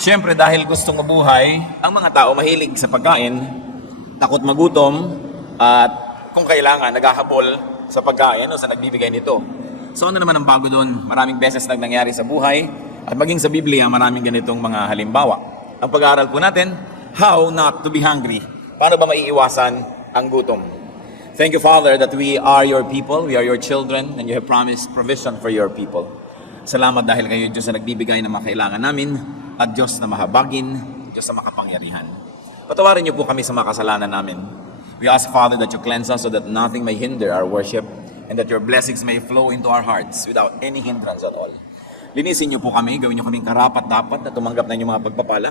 Siyempre dahil gustong mabuhay, ang mga tao mahilig sa pagkain, takot magutom, at kung kailangan, naghahabol sa pagkain o sa nagbibigay nito. So ano naman ang bago doon? Maraming beses nang nangyari sa buhay at maging sa Biblia, maraming ganitong mga halimbawa. Ang pag-aaral po natin, how not to be hungry. Paano ba maiiwasan ang gutom? Thank you, Father, that we are your people, we are your children, and you have promised provision for your people. Salamat dahil kayo, Diyos, na nagbibigay ng mga kailangan namin at Diyos na mahabagin, Diyos na makapangyarihan. Patawarin niyo po kami sa mga kasalanan namin. We ask, Father, that you cleanse us so that nothing may hinder our worship and that your blessings may flow into our hearts without any hindrance at all. Linisin niyo po kami, gawin niyo kaming karapat-dapat na tumanggap na inyong mga pagpapala.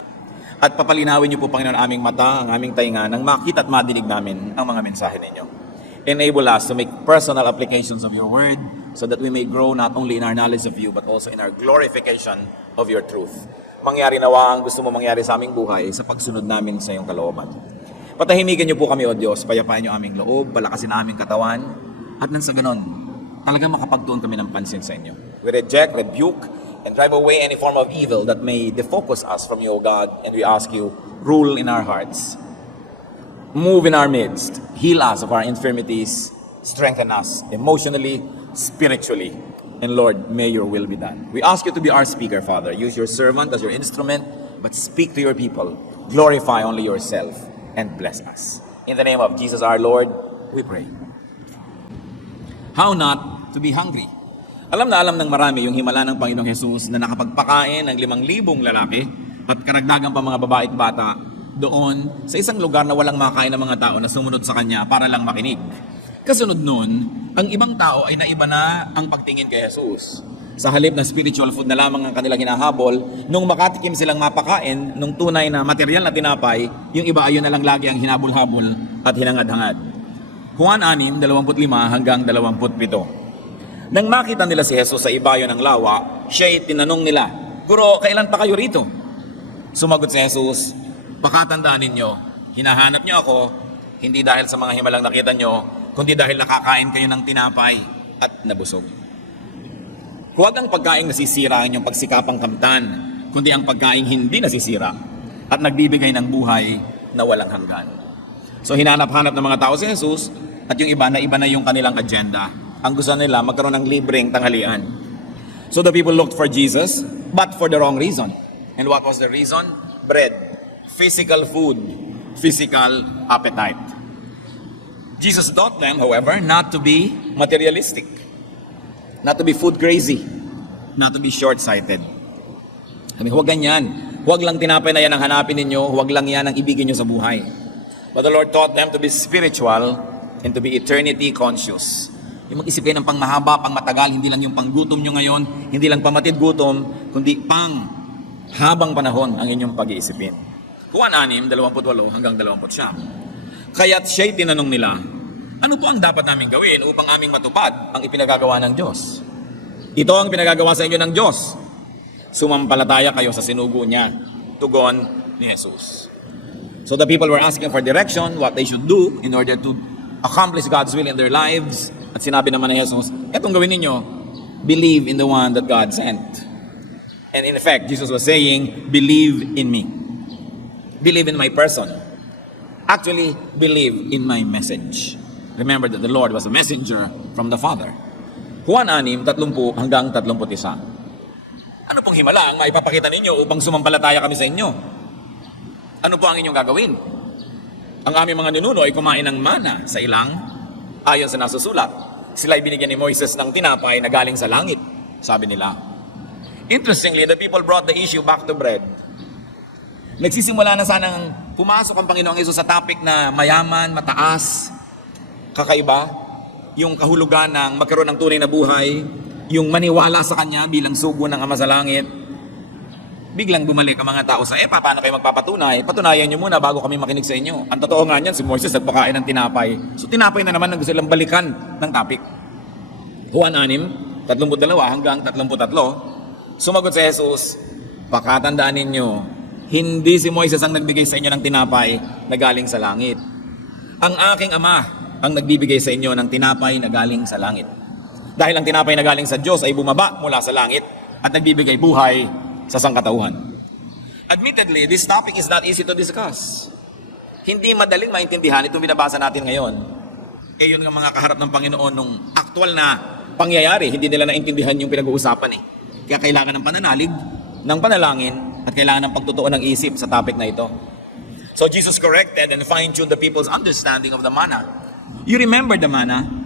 At papalinawin niyo po, Panginoon, aming mata, ang aming tainga, nang makita at madinig namin ang mga mensahe ninyo. Enable us to make personal applications of your word so that we may grow not only in our knowledge of you but also in our glorification of your truth. Mangyari nawa ang gusto mo mangyari sa aming buhay sa pagsunod namin sa iyong kalooban. Patahimikin niyo po kami, O Diyos, payapain niyo aming loob, palakasin aming katawan, at nang sa ganon, talagang makapagtuon kami ng pansin sa inyo. We reject, rebuke, and drive away any form of evil that may defocus us from you, O God, and we ask you, rule in our hearts. Move in our midst, heal us of our infirmities, strengthen us emotionally, spiritually, and Lord, may your will be done. We ask you to be our speaker, Father. Use your servant as your instrument, but speak to your people. Glorify only yourself and bless us. In the name of Jesus our Lord, we pray. How not to be hungry? Alam na alam ng marami yung himala ng Panginoong Jesus na nakapagpakain ng 5,000 lalaki at karagdagan pa mga babae at bata doon sa isang lugar na walang makain ng mga tao na sumunod sa kanya para lang makinig. Kasunod nun, ang ibang tao ay naiba na ang pagtingin kay Jesus. Sa halip na spiritual food na lamang ang kanilang hinahabol, nung makatikim silang mapakain, nung tunay na material na tinapay, yung iba ayon na lang lagi ang hinabol-habol at hinangad-hangad. Juan 6:25 hanggang 27. Nang makita nila si Jesus sa ibayo ng lawa, siya'y tinanong nila, "Guro, kailan pa kayo rito?" Sumagot si Jesus, "Pakatandaan ninyo, hinahanap niyo ako, hindi dahil sa mga himalang nakita niyo, kundi dahil nakakain kayo ng tinapay at nabusog. Huwag ang pagkaing nasisira ang inyong pagsikapang kamtan, kundi ang pagkaing hindi nasisira at nagbibigay ng buhay na walang hanggan." So hinanap-hanap ng mga tao si Jesus at yung iba na yung kanilang agenda. Ang gusto nila magkaroon ng libreng tanghalian. So the people looked for Jesus, but for the wrong reason. And what was the reason? Bread. Physical food, physical appetite. Jesus taught them, however, not to be materialistic, not to be food crazy, not to be short-sighted. Huwag ganyan. Huwag lang tinapay na yan ang hanapin ninyo, huwag lang yan ang ibigin nyo sa buhay. But the Lord taught them to be spiritual and to be eternity conscious. Yung mag-isip kayo ng pang mahaba, pang matagal, hindi lang yung panggutom nyo ngayon, hindi lang pamatid gutom, kundi pang habang panahon ang inyong pag-iisipin. Juan 6:28 hanggang 29. Kaya't siya'y tinanong nila, "Ano po ang dapat namin gawin upang aming matupad ang ipinagagawa ng Diyos?" "Ito ang pinagagawa sa inyo ng Diyos. Sumampalataya kayo sa sinugo niya." Tugon ni Jesus. So the people were asking for direction, what they should do in order to accomplish God's will in their lives. At sinabi naman ni Jesus, etong gawin ninyo, believe in the one that God sent. And in effect, Jesus was saying, believe in me. Believe in my person. Actually, believe in my message. Remember that the Lord was a messenger from the Father. Juan 6:30 hanggang 31. Ano pong himala ang maipapakita ninyo upang sumampalataya kami sa inyo? Ano po ang inyong gagawin? Ang aming mga ninuno ay kumain ng mana sa ilang, ayon sa nasusulat. Sila ay binigyan ni Moises ng tinapay na galing sa langit, sabi nila. Interestingly, the people brought the issue back to bread. Nagsisimula na sanang pumasok ang Panginoong Hesus sa topic na mayaman, mataas, kakaiba, yung kahulugan ng magkaroon ng tunay na buhay, yung maniwala sa Kanya bilang sugo ng Ama sa Langit. Biglang bumalik ang mga tao sa, paano kayo magpapatunay? Patunayan nyo muna bago kami makinig sa inyo. Ang totoo nga niyan, si Moises nagpakain ng tinapay. So tinapay na naman ang gusto silang balikan ng topic. Juan 6:32 hanggang 33. Sumagot si Jesus, "Pakatandaan ninyo, hindi si Moises ang nagbigay sa inyo ng tinapay na galing sa langit. Ang aking Ama ang nagbibigay sa inyo ng tinapay na galing sa langit. Dahil ang tinapay na galing sa Diyos ay bumaba mula sa langit at nagbibigay buhay sa sangkatauhan. Admittedly, this topic is not easy to discuss. Hindi madaling maintindihan itong binabasa natin ngayon. Eh yun nga mga kaharap ng Panginoon nung actual na pangyayari, hindi nila naintindihan yung pinag-uusapan eh. Kaya kailangan ng pananalig, ng panalangin, at kailangan ng pagtutuon ng isip sa topic na ito. So Jesus corrected and fine-tuned the people's understanding of the manna. You remember the manna?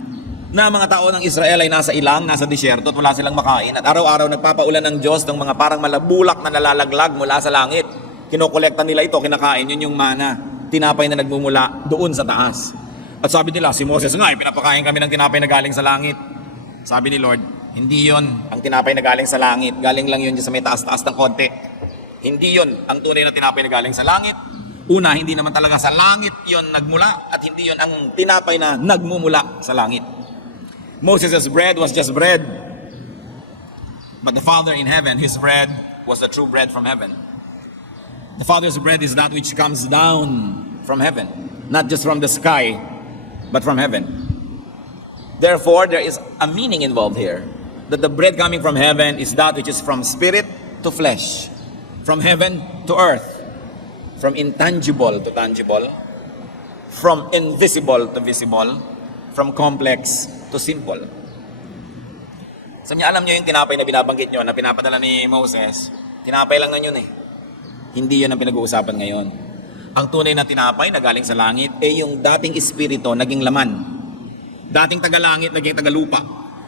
Na mga tao ng Israel ay nasa ilang, nasa disyerto at wala silang makain. At araw-araw nagpapaulan ng Diyos ng mga parang malabulak na nalalaglag mula sa langit. Kinokolekta nila ito, kinakain, yun yung manna. Tinapay na nagmumula doon sa taas. At sabi nila, si Moses nga, pinapakain kami ng tinapay na galing sa langit. Sabi ni Lord, hindi yon ang tinapay na galing sa langit. Galing lang yun sa may taas-taas ng konti. Hindi yon ang tunay na tinapay na galing sa langit. Una, hindi naman talaga sa langit yon nagmula at hindi yon ang tinapay na nagmumula sa langit. Moses' bread was just bread. But the Father in heaven, his bread was the true bread from heaven. The Father's bread is that which comes down from heaven, not just from the sky, but from heaven. Therefore, there is a meaning involved here, that the bread coming from heaven is that which is from spirit to flesh, from heaven to earth, from intangible to tangible, from invisible to visible, from complex to simple. So niya, alam niyo yung tinapay na binabanggit niyo na pinapadala ni Moses, tinapay lang na yun eh. Hindi yun ang pinag-uusapan ngayon. Ang tunay na tinapay na galing sa langit ay yung dating espiritu naging laman. Dating tagalangit naging tagalupa.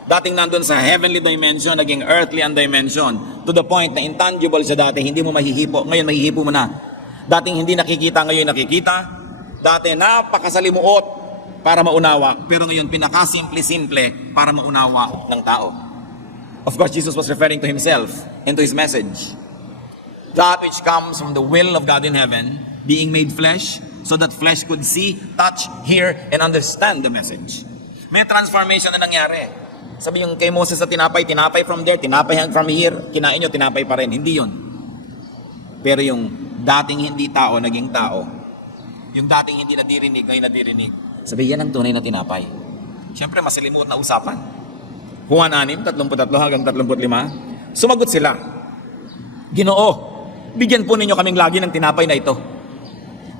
Dating nandun sa heavenly dimension naging earthly ang dimension. To the point na intangible siya dati, hindi mo mahihipo. Ngayon mahihipo mo na. Dating hindi nakikita, ngayon nakikita. Dati napakasalimuot para maunawa, pero ngayon pinakasimple-simple para maunawa ng tao. Of course, Jesus was referring to himself and to his message. That which comes from the will of God in heaven, being made flesh, so that flesh could see, touch, hear, and understand the message. May transformation na nangyari. Sabi yung kay Moses sa tinapay from there, tinapay from here, kinain nyo, tinapay pa rin. Hindi yun. Pero yung dating hindi tao, naging tao. Yung dating hindi nadirinig, ngayon nadirinig. Sabi, yan ang tunay na tinapay. Siyempre, masalimuot na usapan. Juan 6:33 hanggang 35. Sumagot sila, Ginoo, bigyan po ninyo kaming lagi ng tinapay na ito.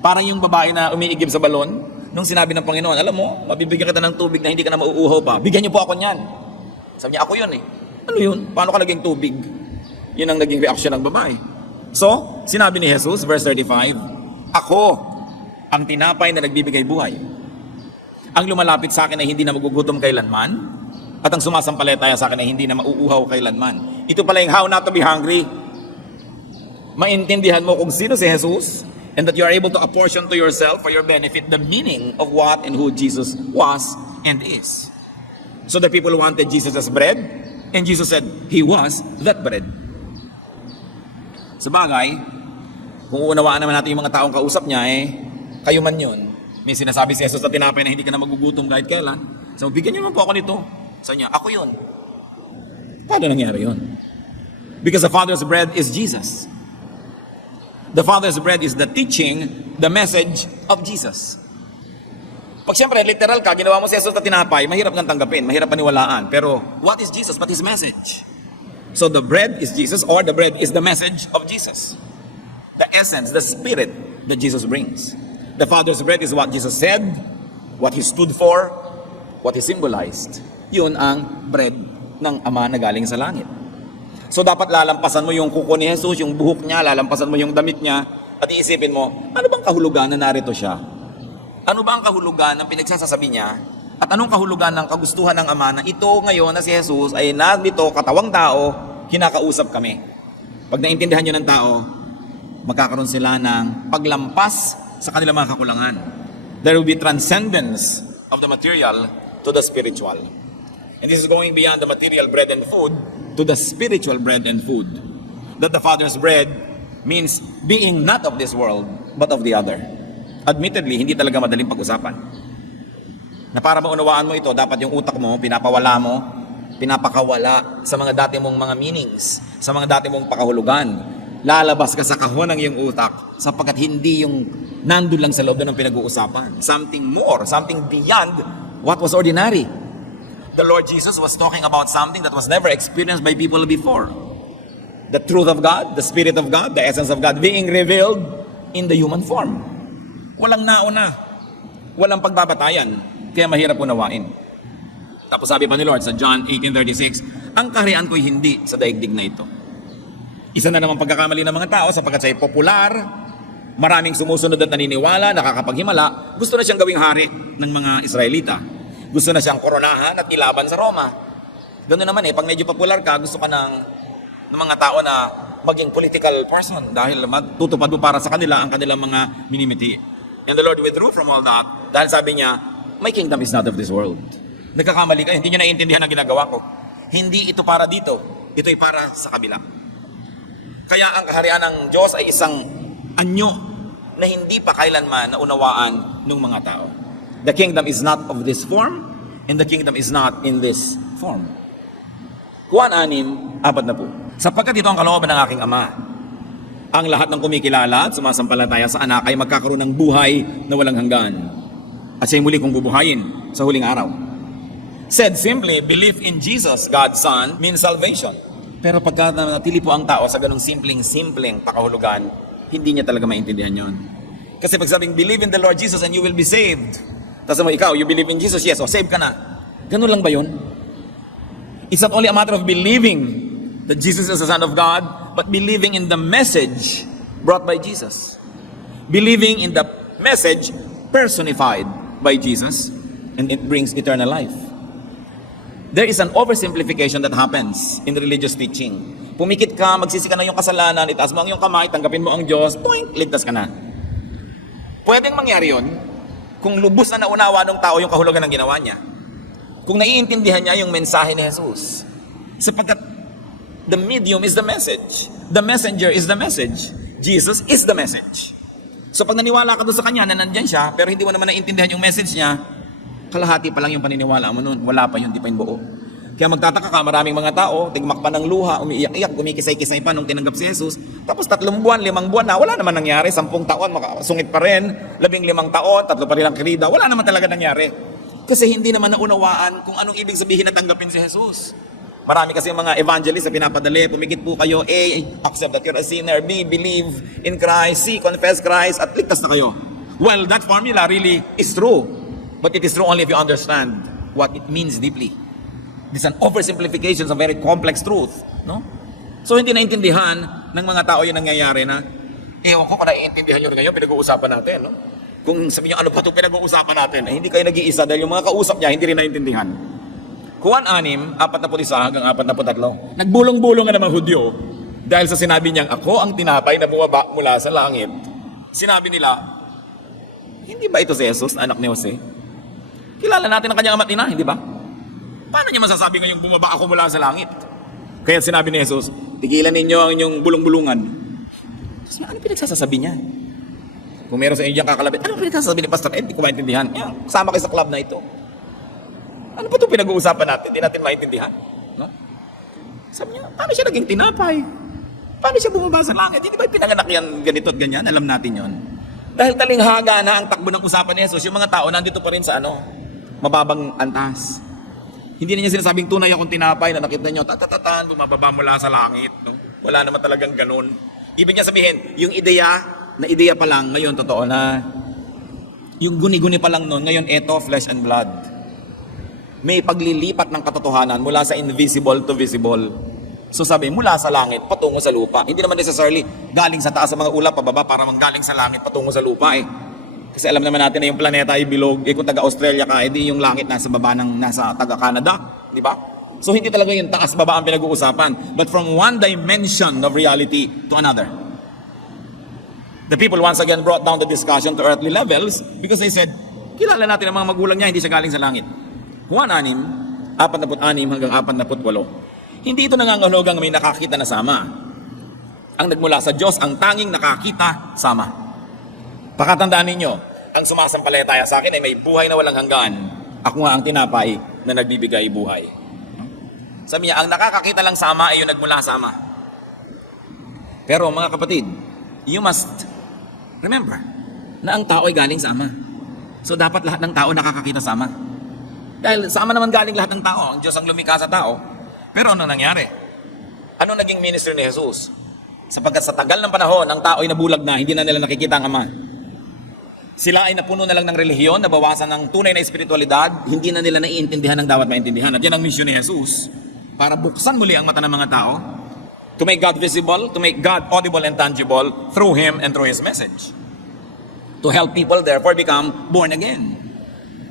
Parang yung babae na umiigib sa balon, nung sinabi ng Panginoon, alam mo, mabibigyan kita ng tubig na hindi ka na mauuhaw pa. Bigyan niyo po ako niyan. Sabi niya, ako yun eh. Ano yun? Paano ka naging tubig? Yun ang naging reaksyon ng babae. So, sinabi ni Jesus, verse 35, ako ang tinapay na nagbibigay buhay. Ang lumalapit sa akin ay hindi na magugutom kailanman, at ang sumasampalataya sa akin ay hindi na mauuhaw kailanman. Ito pala yung how not to be hungry. Maintindihan mo kung sino si Jesus, and that you are able to apportion to yourself for your benefit the meaning of what and who Jesus was and is. So the people wanted Jesus as bread, and Jesus said, He was that bread. Sabagay, kung uunawaan naman natin yung mga taong kausap niya, kayo man yun. May sinasabi si Jesus na tinapay na hindi ka na magugutom kahit kailan. So, bigyan niyo naman po ako nito. Sabi niya, ako yun. Paano nangyari yun? Because the Father's bread is Jesus. The Father's bread is the teaching, the message of Jesus. Pag siyempre, literal ka, ginawa mo si Jesus na tinapay, mahirap nang tanggapin, mahirap paniwalaan. Pero, what is Jesus but His message? So, the bread is Jesus, or the bread is the message of Jesus. The essence, the spirit that Jesus brings. The Father's bread is what Jesus said, what He stood for, what He symbolized. Yun ang bread ng Ama na galing sa langit. So dapat lalampasan mo yung kuko ni Jesus, yung buhok niya, lalampasan mo yung damit niya, at iisipin mo, ano bang kahulugan na narito siya? Ano ba ang kahulugan ng pinagsasasabi niya? At anong kahulugan ng kagustuhan ng Ama na ito ngayon na si Jesus ay nandito, katawang tao, kinakausap kami. Pag naintindihan nyo ng tao, magkakaroon sila ng paglampas sa kanilang mga kakulangan. There will be transcendence of the material to the spiritual. And this is going beyond the material bread and food to the spiritual bread and food. That the Father's bread means being not of this world, but of the other. Admittedly, hindi talaga madaling pag-usapan. Na para maunawaan mo ito, dapat yung utak mo, pinapawala mo, pinapakawala sa mga dati mong mga meanings, sa mga dati mong pakahulugan. Lalabas ka sa kahon ng iyong utak sapagkat hindi yung nandun lang sa loob ng pinag-uusapan. Something more, something beyond what was ordinary. The Lord Jesus was talking about something that was never experienced by people before. The truth of God, the Spirit of God, the essence of God being revealed in the human form. Walang nauna, walang pagbabatayan, kaya mahirap unawain. Tapos sabi pa ni Lord sa John 18:36, ang kaharian ko'y hindi sa daigdig na ito. Isa na naman pagkakamali ng mga tao sapagkat siya'y popular, maraming sumusunod at naniniwala, nakakapaghimala, gusto na siyang gawing hari ng mga Israelita. Gusto na siyang koronahan at ilaban sa Roma. Ganoon naman pag medyo popular ka, gusto ka ng mga tao na maging political person dahil magtutupad mo para sa kanila ang kanilang mga minimiti. And the Lord withdrew from all that dahil sabi niya, my kingdom is not of this world. Nagkakamali ka, hindi niyo naiintindihan ang ginagawa ko. Hindi ito para dito, ito ay para sa kabila. Kaya ang kaharian ng Diyos ay isang anyo na hindi pa kailanman naunawaan ng mga tao. The kingdom is not of this form and the kingdom is not in this form. Juan 6:4. Sapagkat ito ang kalooban ng aking Ama. Ang lahat ng kumikilala at sumasampalataya sa anak ay magkakaroon ng buhay na walang hanggan. At siya'y muli kong bubuhayin sa huling araw. Said simply, belief in Jesus, God's Son, means salvation. Pero pagka natili po ang tao sa ganong simpleng pakahulugan, hindi niya talaga maintindihan yon. Kasi pag sabing, believe in the Lord Jesus and you will be saved. Tapos mo, ikaw, you believe in Jesus, yes, o save ka na. Ganun lang ba yun? It's not only a matter of believing that Jesus is the Son of God, but believing in the message brought by Jesus. Believing in the message personified by Jesus, and it brings eternal life. There is an oversimplification that happens in religious teaching. Pumikit ka, magsisi ka na yung kasalanan, itaas mo ang iyong kamay, tanggapin mo ang Diyos, toink, ligtas ka na. Pwedeng mangyari yun kung lubos na naunawa ng tao yung kahulugan ng ginawa niya. Kung naiintindihan niya yung mensahe ni Jesus. Sapagkat the medium is the message. The messenger is the message. Jesus is the message. So pag naniwala ka doon sa kanya na nandyan siya, pero hindi mo naman naiintindihan yung message niya, kalahati pa lang yung paniniwala mo noon. Wala pa yun, di pa yun buo. Kaya magtataka ka, maraming mga tao, tigmak pa ng luha, umiiyak-iyak, kumikisay-kisay pa nung tinanggap si Jesus. Tapos 3 buwan, 5 buwan na, wala naman nangyari. 10 taon, sungit pa rin. 15 taon, 3 pa rin ang kirida. Wala naman talaga nangyari. Kasi hindi naman naunawaan kung anong ibig sabihin na tanggapin si Jesus. Marami kasi mga evangelists na pinapadali, pumikit po kayo, A, accept that you're a sinner, B, believe in Christ, C, confess Christ, at ligtas na kayo. Well, that formula really is true. But it is true only if you understand what it means deeply. This is an oversimplification of a very complex truth. No? So hindi naintindihan ng mga tao yung nangyayari na, ewan ko kung naiintindihan nyo rin ngayon, pinag-uusapan natin. No? Kung sabi nyo, ano pa ito pinag-uusapan natin? Hindi kayo nag-iisa dahil yung mga kausap niya, hindi rin naintindihan. Juan 6:41 hanggang 43. Nagbulong-bulong nga naman Hudyo dahil sa sinabi niyang, ako ang tinapay na bumaba mula sa langit. Sinabi nila, hindi ba ito si Jesus, anak ni Jose? Kilala natin ang kanyang ama't ina, hindi ba? Paano niya masasabi ngayong bumaba ako mula sa langit? Kaya sinabi ni Jesus, tigilan ninyo ang inyong bulong-bulungan. Ano pinagsasasabi niya? Kung meron sa inyo diyang kakalabit, ano pinagsasabi ni Pastor Ed? Hindi ko maintindihan. Kasama kayo sa club na ito. Ano pa ito pinag-uusapan natin? Hindi natin maintindihan. No? Sabi niya, paano siya naging tinapay? Paano siya bumaba sa langit? Hindi ba pinanganak yan ganito at ganyan? Alam natin yon. Dahil talinghaga na ang takbo ng usapan ni Jesus, yung mga tao nandito pa rin sa mababang antas. Hindi na niya sinasabing tunay akong tinapay na nakita niyo, tatatatan, bumababa mula sa langit. No? Wala naman talagang ganun. Ibig niya sabihin, yung ideya pa lang, ngayon totoo na. Yung guni-guni pa lang noon, ngayon eto, flesh and blood. May paglilipat ng katotohanan mula sa invisible to visible. So sabi, mula sa langit patungo sa lupa. Hindi naman necessarily galing sa taas sa mga ulap pababa para manggaling sa langit patungo sa lupa Kasi alam naman natin na yung planeta ay bilog. Kung taga-Australia ka, edi yung langit nasa baba ng nasa taga-Canada. Di ba? So hindi talaga yung taas-baba ang pinag-uusapan. But from one dimension of reality to another. The people once again brought down the discussion to earthly levels because they said, kilala natin ang mga magulang niya, hindi siya galing sa langit. Juan 6:46 hanggang 48. Hindi ito nangangahulugang may nakakita na sama. Ang nagmula sa Diyos, ang tanging nakakita sama. Pakatandaan ninyo, ang sumasampalataya sa akin ay may buhay na walang hanggan. Ako nga ang tinapay na nagbibigay buhay. Sabi niya, ang nakakakita lang sama ay yung nagmula sama. Pero mga kapatid, you must remember na ang tao ay galing sa Ama. So dapat lahat ng tao nakakakita sa Ama. Dahil sa Ama naman galing lahat ng tao. Ang Diyos ang lumikha sa tao. Pero ano nangyari? Ano naging ministry ni Jesus? Sapagkat sa tagal ng panahon, ang tao ay nabulag na, hindi na nila nakikita ang Ama. Sila ay napuno na lang ng relihiyon, nabawasan ng tunay na espiritualidad, hindi na nila naiintindihan ang dapat maintindihan. At yan ang misyon ni Jesus, para buksan muli ang mata ng mga tao, to make God visible, to make God audible and tangible through Him and through His message. To help people therefore become born again,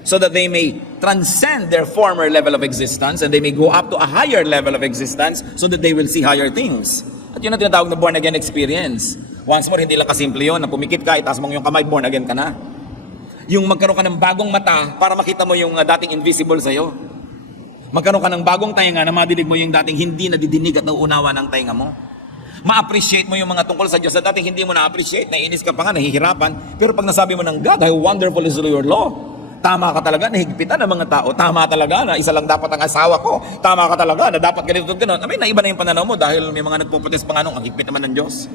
so that they may transcend their former level of existence and they may go up to a higher level of existence so that they will see higher things. At yun ang tinatawag na born again experience. Once more, hindi lang kasimple yun, na pumikit ka, itaas mong yung kamay, born again ka na. Yung magkaroon ka ng bagong mata para makita mo yung dating invisible sa'yo. Magkaroon ka ng bagong tainga na madidig mo yung dating hindi nadidinig at nauunawa ng tainga mo. Ma-appreciate mo yung mga tungkol sa Diyos na dating hindi mo na-appreciate, naiinis ka pa nga, nahihirapan. Pero pag nasabi mo ng God, how wonderful is your law. Tama ka talaga, nahigpitan ng mga tao. Tama talaga na isa lang dapat ang asawa ko. Tama ka talaga na dapat ganito at gano'n. Abay, naiba na yung pananaw mo dahil may mga nagpuputis pa nga nung ang higpit naman ng Diyos.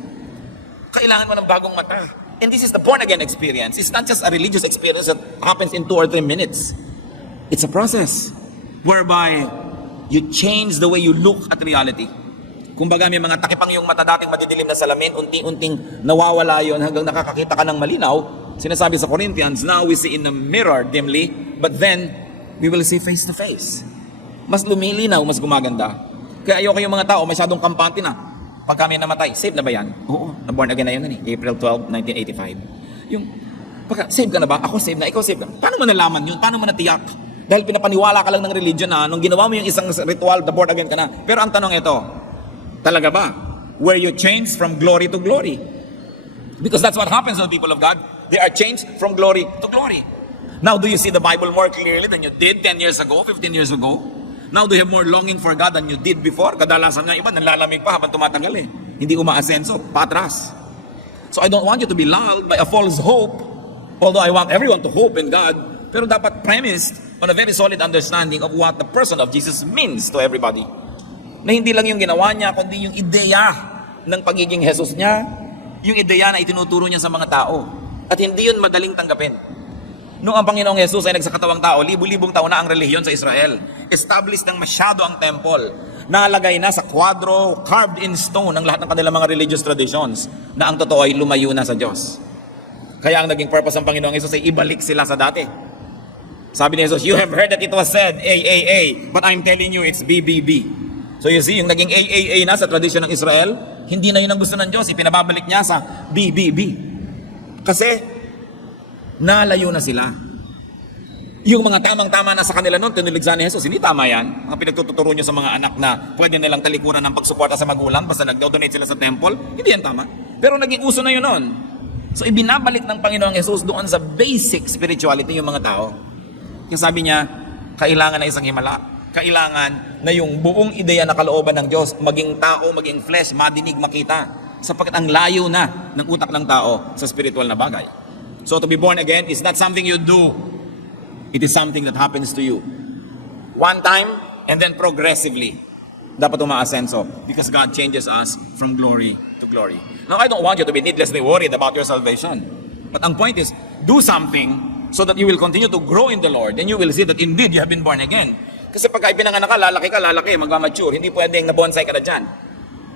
Kailangan mo ng bagong mata. And this is the born-again experience. It's not just a religious experience that happens in 2 or 3 minutes. It's a process whereby you change the way you look at reality. Kumbaga may mga takipang yung mata dating madidilim na salamin, unting-unting nawawala yon hanggang nakakakita ka ng malinaw. Sinasabi sa Corinthians, now we see in the mirror dimly, but then we will see face to face. Mas lumilinaw, mas gumaganda. Kaya ayoko yung mga tao masyadong kampante na. Pag kami namatay, save na ba yan? Oo, na-born again na yun, April 12, 1985. Yung, save ka na ba? Ako save na, ikaw save na. Paano mo nalaman yun? Paano mo natiyak? Dahil pinapaniwala ka lang ng religion na nung ginawa mo yung isang ritual, na-born again ka na. Pero ang tanong ito, talaga ba? Were you changed from glory to glory? Because that's what happens to the people of God. They are changed from glory to glory. Now, do you see the Bible more clearly than you did 10 years ago, 15 years ago? Now, do you have more longing for God than you did before? Kadalasan nga iba, nanlalamig pa habang tumatagal eh. Hindi umaasenso, patras. So I don't want you to be lulled by a false hope, although I want everyone to hope in God, pero dapat premised on a very solid understanding of what the person of Jesus means to everybody. Na hindi lang yung ginawa niya, kundi yung ideya ng pagiging Jesus niya, yung ideya na itinuturo niya sa mga tao. At hindi yun madaling tanggapin. Noong ang Panginoong Jesus ay nagsakatawang tao, libu-libong taon na ang relihiyon sa Israel. Established ng masyado ang temple. Nalagay na sa kwadro, carved in stone ang lahat ng kanilang mga religious traditions na ang totoo ay lumayo na sa Diyos. Kaya ang naging purpose ng Panginoong Jesus ay ibalik sila sa dati. Sabi ni Jesus, you have heard that it was said, A, but I'm telling you it's B. So you see, yung naging A na sa tradisyon ng Israel, hindi na yun ang gusto ng Diyos, ipinababalik niya sa B. Kasi, nalayo na sila. Yung mga tamang-tama na sa kanila noon, tiniligsan ni Jesus, hindi tama yan. Ang pinagtuturo nyo sa mga anak na pwede nilang talikuran ng pagsuporta sa magulang basta nag-donate sila sa temple, hindi yan tama. Pero naging uso na yun noon. So ibinabalik ng Panginoong Jesus doon sa basic spirituality yung mga tao. Yung sabi niya, kailangan na isang himala. Kailangan na yung buong ideya na kalooban ng Diyos, maging tao, maging flesh, madinig, makita. Sapagkat ang layo na ng utak ng tao sa spiritual na bagay. So to be born again is not something you do. It is something that happens to you. One time and then progressively. Dapat umaasenso because God changes us from glory to glory. Now I don't want you to be needlessly worried about your salvation. But ang point is, do something so that you will continue to grow in the Lord and you will see that indeed you have been born again. Kasi pagka ipinanganak ka, lalaki, magmamature. Hindi pwedeng nabonsai ka na dyan.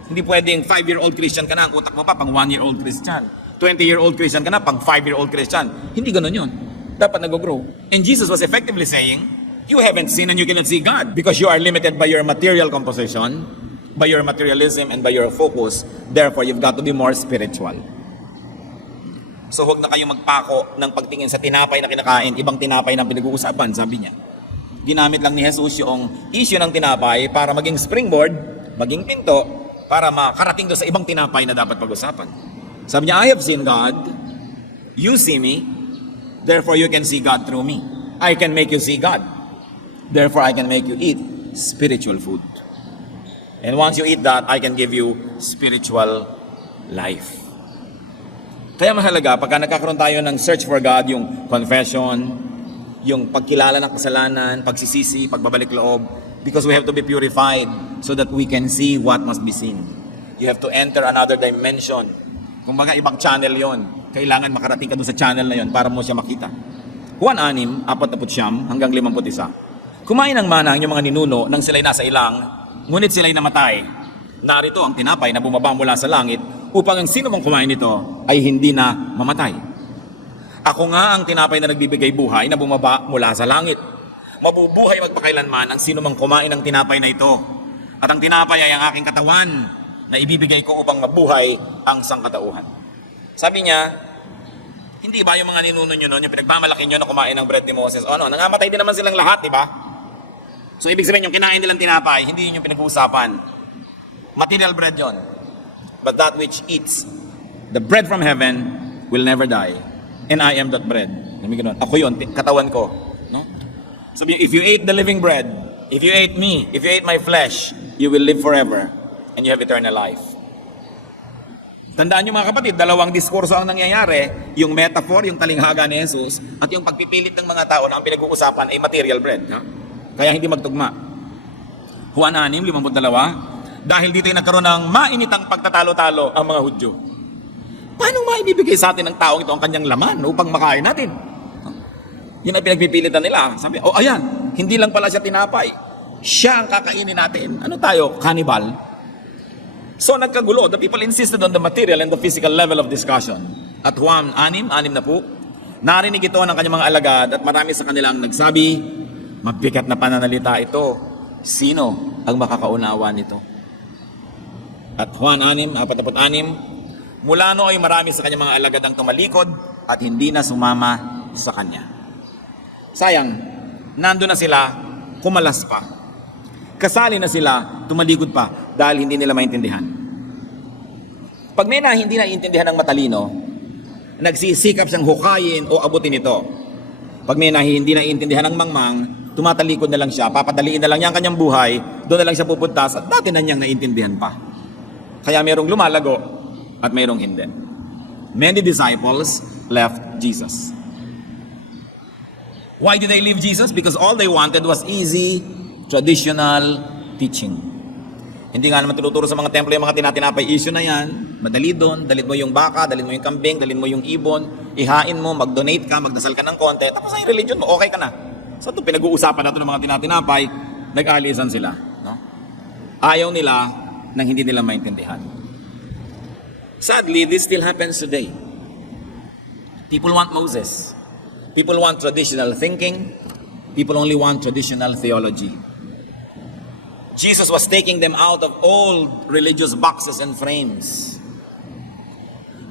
Hindi pwedeng 5-year-old Christian ka na, ang utak mo pa pang 1-year-old Christian. 20-year-old Christian ka na, pang 5-year-old Christian. Hindi ganun yun. Dapat nag-grow. And Jesus was effectively saying, you haven't seen and you cannot see God because you are limited by your material composition, by your materialism, and by your focus. Therefore, you've got to be more spiritual. So, huwag na kayong magpako ng pagtingin sa tinapay na kinakain, ibang tinapay na pinag-uusapan, sabi niya. Ginamit lang ni Jesus yung issue ng tinapay para maging springboard, maging pinto, para makarating doon sa ibang tinapay na dapat pag-usapan. Sabi niya, I have seen God, you see me, therefore you can see God through me. I can make you see God, therefore I can make you eat spiritual food. And once you eat that, I can give you spiritual life. Kaya mahalaga, pagka nagkakaroon tayo ng search for God, yung confession, yung pagkilala ng kasalanan, pagsisisi, pagbabalik loob, because we have to be purified so that we can see what must be seen. You have to enter another dimension. Kung baga ibang channel yon, kailangan makarating ka doon sa channel na yon para mo siya makita. Juan 6, 49 hanggang 51. Kumain ng mana ang inyong mga ninuno nang sila'y nasa ilang, ngunit sila'y namatay. Narito ang tinapay na bumaba mula sa langit upang ang sino mang kumain nito ay hindi na mamatay. Ako nga ang tinapay na nagbibigay buhay na bumaba mula sa langit. Mabubuhay magpakailanman ang sino mang kumain ng tinapay na ito. At ang tinapay ay ang aking katawan na ibibigay ko upang mabuhay ang sangkatauhan. Sabi niya, hindi ba yung mga ninuno nyo noon, yung pinagmamalaki nyo na kumain ng bread ni Moses, o ano, nangamatay din naman silang lahat, di ba? So ibig sabihin, yung kinain nilang tinapay, hindi yun yung pinag-uusapan. Material bread yon. But that which eats the bread from heaven will never die. And I am that bread. Ako yun, katawan ko. No? Sabi niya, if you ate the living bread, if you ate me, if you ate my flesh, you will live forever and you have eternal life. Tandaan niyo mga kapatid, dalawang diskurso ang nangyayari, yung metaphor, yung talinghaga ni Jesus, at yung pagpipilit ng mga tao na ang pinag-uusapan ay material bread. Ha? Kaya hindi magtugma. Juan 6:52, dahil dito ay nagkaroon ng mainitang pagtatalo-talo ang mga Hudyo. Paano maibibigay sa atin ng taong ito ang kanyang laman upang makain natin? Yun ang pinagpipilitan nila. Sabi, ayan, hindi lang pala siya tinapay. Siya ang kakainin natin. Ano tayo? Cannibal? So nagkagulo. The people insisted on the material and the physical level of discussion. At Juan 6 na po, narinig ito ng kanyang mga alagad at marami sa kanilang nagsabi, mabigat na pananalita ito. Sino ang makakaunawa nito? At Juan 6:46, mula no ay marami sa kanyang mga alagad ang tumalikod at hindi na sumama sa kanya. Sayang, nando na sila, kumalas pa. Kasali na sila, tumalikod pa dahil hindi nila maintindihan. Pag may hindi naiintindihan ng matalino, nagsisikap siyang hukayin o abutin ito. Pag may hindi naiintindihan ng mangmang, tumatalikod na lang siya, papadaliin na lang niya ang kanyang buhay, doon na lang siya pupuntas at dati na niyang naiintindihan pa. Kaya mayroong lumalago at mayroong hindi. Many disciples left Jesus. Why did they leave Jesus? Because all they wanted was easy, traditional teaching. Hindi nga naman tinuturo sa mga templo yung mga tinatinapay issue na yan. Madali doon, dalhin mo yung baka, dalhin mo yung kambing, dalhin mo yung ibon, ihain mo, mag-donate ka, magdasal ka ng konti, tapos ang religion mo, okay ka na. So ito pinag-uusapan na ito ng mga tinatinapay, nag-alisan sila. No? Ayaw nila nang hindi nila maintindihan. Sadly, this still happens today. People want Moses. People want traditional thinking. People only want traditional theology. Jesus was taking them out of old religious boxes and frames.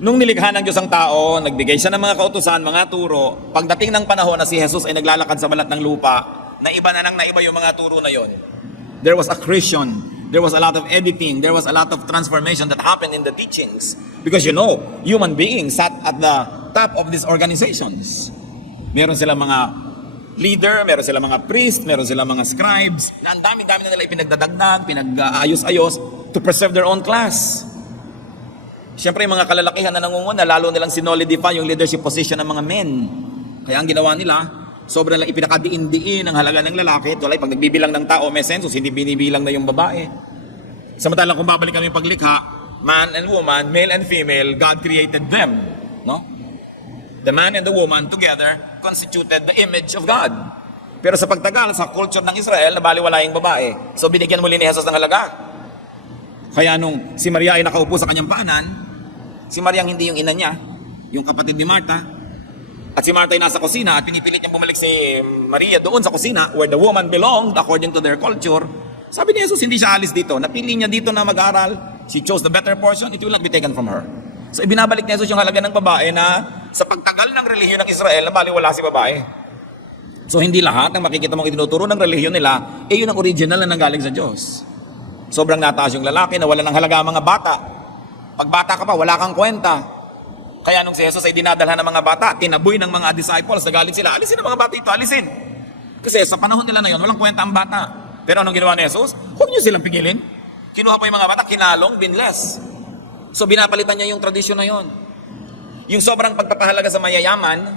Nung nilikha ng Diyos ang tao, nagbigay siya ng mga kautusan, mga turo, pagdating ng panahon na si Jesus ay naglalakad sa balat ng lupa, naiba na nang naiba yung mga turo na yon. There was accretion, there was a lot of editing, there was a lot of transformation that happened in the teachings. Because human beings sat at the top of these organizations. Meron silang mga leader, meron silang mga priest, meron silang mga scribes, na ang dami-dami na nila ipinagdadagdag, pinag-ayos-ayos to preserve their own class. Siyempre, yung mga kalalakihan na nangunguna, lalo nilang sinolidify yung leadership position ng mga men. Kaya ang ginawa nila, sobrang lang ipinakadiin-diin ang halaga ng lalaki. Tulad, pag nagbibilang ng tao, may census, hindi binibilang na yung babae. Samantalang kung babalik kami paglikha, man and woman, male and female, God created them. No? The man and the woman together constituted the image of God. Pero sa pagtagal, sa culture ng Israel, nabaliwala yung babae. So binigyan muli ni Jesus ng halaga. Kaya nung si Maria ay nakaupo sa kanyang paanan, si Maria hindi yung ina niya, yung kapatid ni Martha, at si Martha ay nasa kusina at pinipilit niyang bumalik si Maria doon sa kusina where the woman belonged according to their culture. Sabi ni Jesus, hindi siya alis dito. Napili niya dito na mag-aral. She chose the better portion, it will not be taken from her. So ibinabalik ni Jesus yung halaga ng babae na sa pagtagal ng relihiyon ng Israel, nabaliwala si babae. So hindi lahat ng makikita mong itinuturo ng relihiyon nila, yun ang original na nanggaling sa Diyos. Sobrang nataas yung lalaki, nawala ng halaga ang mga bata. Pag bata ka pa, wala kang kwenta. Kaya nung si Jesus ay dinadalhan ng mga bata, tinaboy ng mga disciples, nagalit sila, alisin ang mga bata ito, alisin. Kasi sa panahon nila na yun, walang kwenta ang bata. Pero anong ginawa ni Jesus? Huwag niyo silang pigilin. Kinuha pa yung mga bata, kinalong, binless. So binapalitan niya yung tradisyon na yon. Yung sobrang pagpapahalaga sa mayayaman